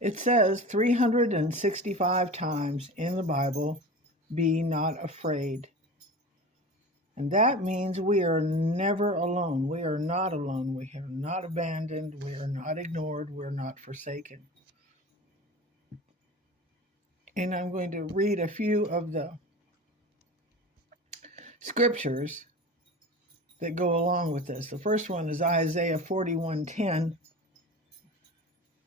It says 365 times in the Bible, be not afraid. And that means we are never alone. We are not alone. We are not abandoned. We are not ignored. We're not forsaken. And I'm going to read a few of the scriptures that go along with this. The first one is Isaiah 41:10.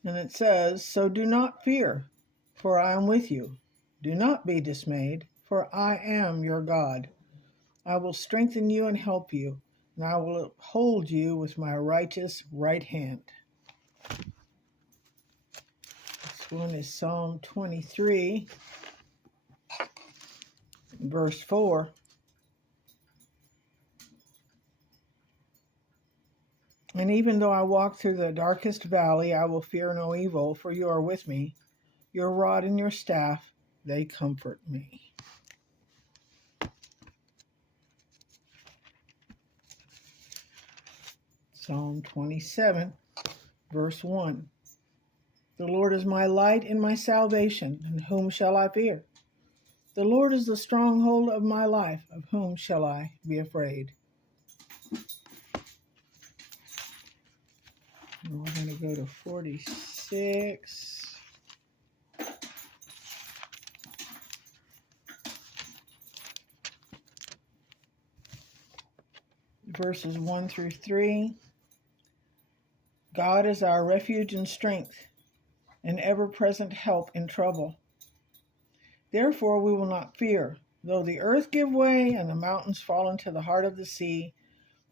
And it says, so do not fear, for I am with you. Do not be dismayed, for I am your God. I will strengthen you and help you, and I will uphold you with my righteous right hand. This one is Psalm 23, verse 4. And even though I walk through the darkest valley, I will fear no evil, for you are with me. Your rod and your staff, they comfort me. Psalm 27, verse 1. The Lord is my light and my salvation, and whom shall I fear? The Lord is the stronghold of my life, of whom shall I be afraid? And we're going to go to 46. Verses 1 through 3. God is our refuge and strength, an ever-present help in trouble. Therefore we will not fear, though the earth give way and the mountains fall into the heart of the sea,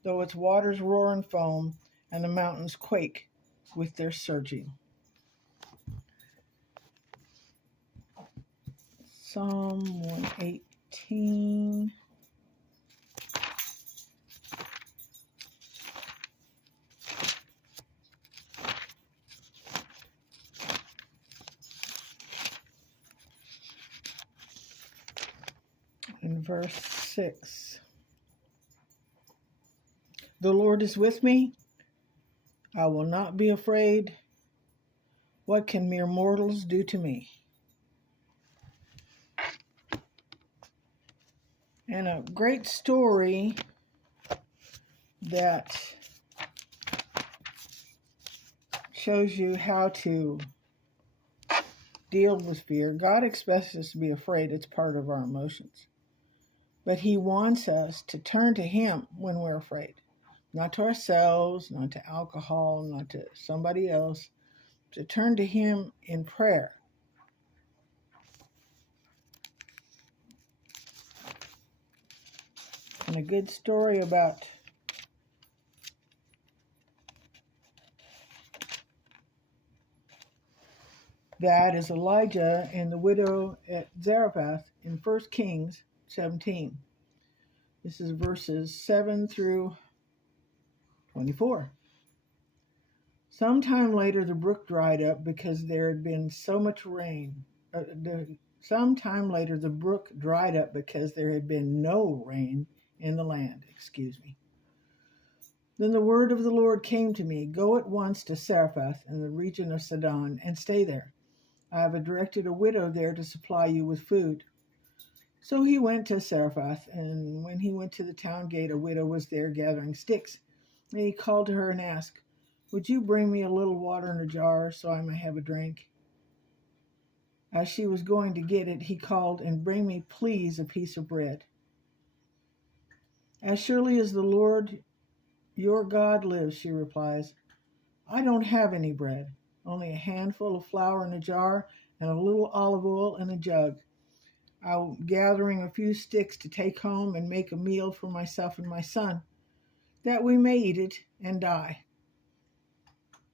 though its waters roar and foam, and the mountains quake with their surging. Psalm 118. In verse 6. The Lord is with me. I will not be afraid. What can mere mortals do to me? And a great story that shows you how to deal with fear. God expects us to be afraid. It's part of our emotions. But he wants us to turn to him when we're afraid. Not to ourselves, not to alcohol, not to somebody else. To turn to him in prayer. And a good story about that is Elijah and the widow at Zarephath in 1 Kings 17. This is verses 7 through 24. Sometime later the brook dried up because there had been so much rain. Sometime later the brook dried up because there had been no rain in the land. Then the word of the Lord came to me, go at once to Zarephath in the region of Sidon and stay there. I have directed a widow there to supply you with food. So he went to Zarephath, and when he went to the town gate, a widow was there gathering sticks. And he called to her and asked, would you bring me a little water in a jar so I may have a drink? As she was going to get it, he called, and bring me, please, a piece of bread. As surely as the Lord your God lives, she replies, I don't have any bread, only a handful of flour in a jar and a little olive oil in a jug. I'm gathering a few sticks to take home and make a meal for myself and my son, that we may eat it and die.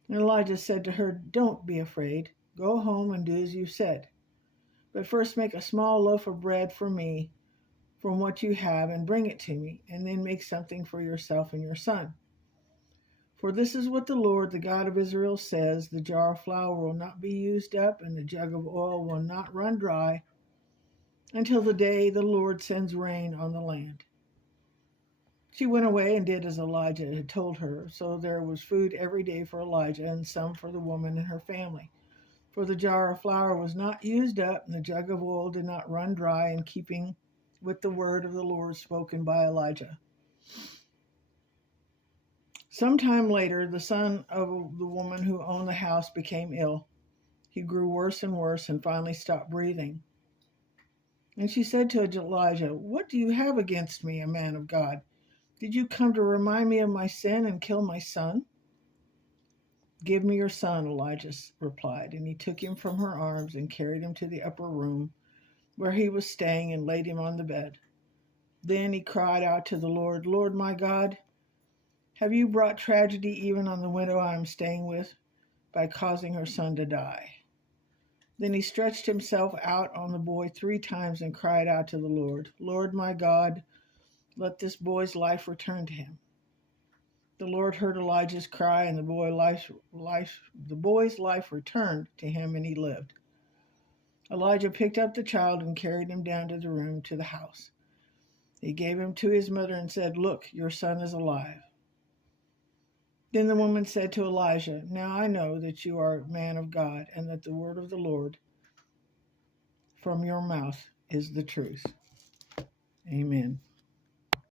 And Elijah said to her, don't be afraid. Go home and do as you said. But first make a small loaf of bread for me from what you have and bring it to me, and then make something for yourself and your son. For this is what the Lord, the God of Israel, says, the jar of flour will not be used up, and the jug of oil will not run dry until the day the Lord sends rain on the land. She went away and did as Elijah had told her. So there was food every day for Elijah and some for the woman and her family. for the jar of flour was not used up, and the jug of oil did not run dry, in keeping with the word of the Lord spoken by Elijah. Sometime later, the son of the woman who owned the house became ill. He grew worse and worse and finally stopped breathing. And she said to Elijah, "What do you have against me, a man of God? Did you come to remind me of my sin and kill my son?" "Give me your son," Elijah replied, and he took him from her arms and carried him to the upper room where he was staying and laid him on the bed. Then he cried out to the Lord, "Lord my God, have you brought tragedy even on the widow I am staying with by causing her son to die?" Then he stretched himself out on the boy 3 times and cried out to the Lord, "Lord my God, let this boy's life return to him." The Lord heard Elijah's cry, and the boy's life returned to him, and he lived. Elijah picked up the child and carried him down to the room to the house. He gave him to his mother and said, "Look, your son is alive." Then the woman said to Elijah, "Now I know that you are a man of God, and that the word of the Lord from your mouth is the truth." Amen.